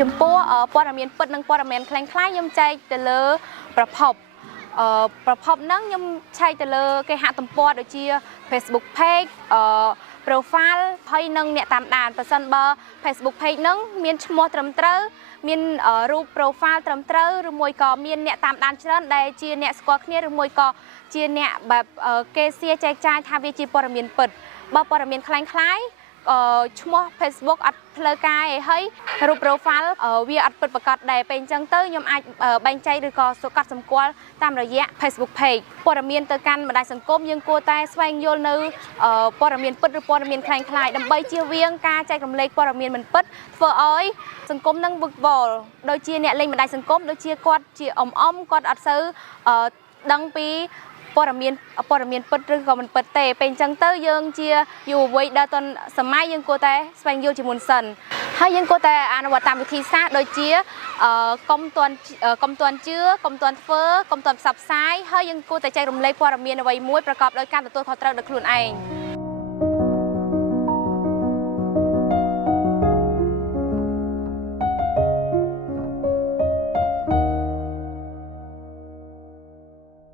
ចំពោះព័ត៌មានពិតនិងព័ត៌មានคล้ายខ្ញុំចែកទៅលើប្រភពហ្នឹងខ្ញុំឆែកទៅលើគេហទំព័រដូចជា Facebook Page profile ហើយនិងអ្នកតាមដានប្រសិនបើ Facebook Page ហ្នឹងមានឈ្មោះត្រឹមត្រូវមានរូប profile ត្រឹមត្រូវឬមួយក៏មានអ្នកតាមដានច្រើនដែលជាអ្នកស្គាល់គ្នាឬមួយក៏ជាអ្នកបែបគេសៀចែកចាយថាវាជាព័ត៌មានពិតបើព័ត៌មានคล้ายឈ្មោះ Facebook អត់ផ្លូវការអីហើយរូប profile វាអត់ពិតប្រាកដដែរពេលអញ្ចឹងទៅខ្ញុំអាចបែងចែកឬក៏កត់សម្គាល់តាមរយៈ Facebook Page ព័ត៌មានទៅកាន់បណ្ដាញសង្គមយើងគួរតែស្វែងយល់នៅព័ត៌មានពិតឬព័ត៌មានคล้ายដើម្បីជៀសវាងការចែករំលែកព័ត៌មានមិនពិតធ្វើឲ្យសង្គមនឹងវឹកវរដូចជាអ្នកលេងបណ្ដាញសង្គមដូចជាគាត់ជាគាត់អត់សូវដឹងពីព័ត៌មានពិតឬក៏មិនពិតទេពេលអញ្ចឹងទៅយើងជាយុវវ័យដើរទាន់សម័យយើងគួរតែស្វែងយល់ជាមុនសិនហើយយើងគួរតែអនុវត្តតាមវិធីសាស្ត្រដូចជាកុំទាន់ជឿកុំទាន់ធ្វើកុំទាន់ផ្សព្វផ្សាយហើយយើងគួរតែចែករំលែកព័ត៌មានអ្វីមួយប្រកបដោយការទទួលខុសត្រូវដោយខ្លួនឯង